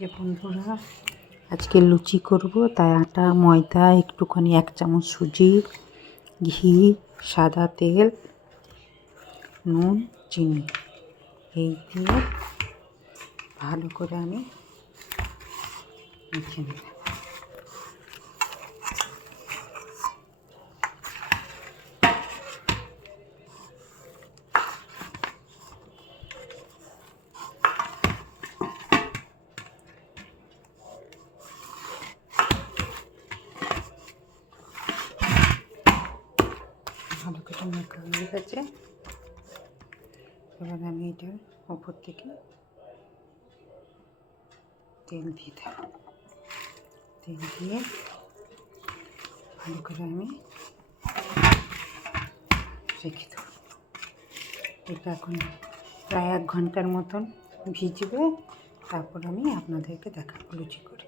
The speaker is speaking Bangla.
যে বন্ধুরা, আজকে লুচি করব, তাই আটা, ময়দা, একটুখানি 1 চামচ সুজি, ঘি, সাদা তেল, নুন, চিনি এই দিয়ে ভালো করে আমি মেখে নেব। ভালো করে মাখা হয়ে গেছে। এবার আমি এটার ওপর থেকে তেল দিয়ে দেব। তেল দিয়ে ভালো করে আমি রেখে দেবো। এটা এখন প্রায় 1 ঘন্টার মতন ভিজবে, তারপর আমি আপনাদেরকে দেখাবো লুচি করে।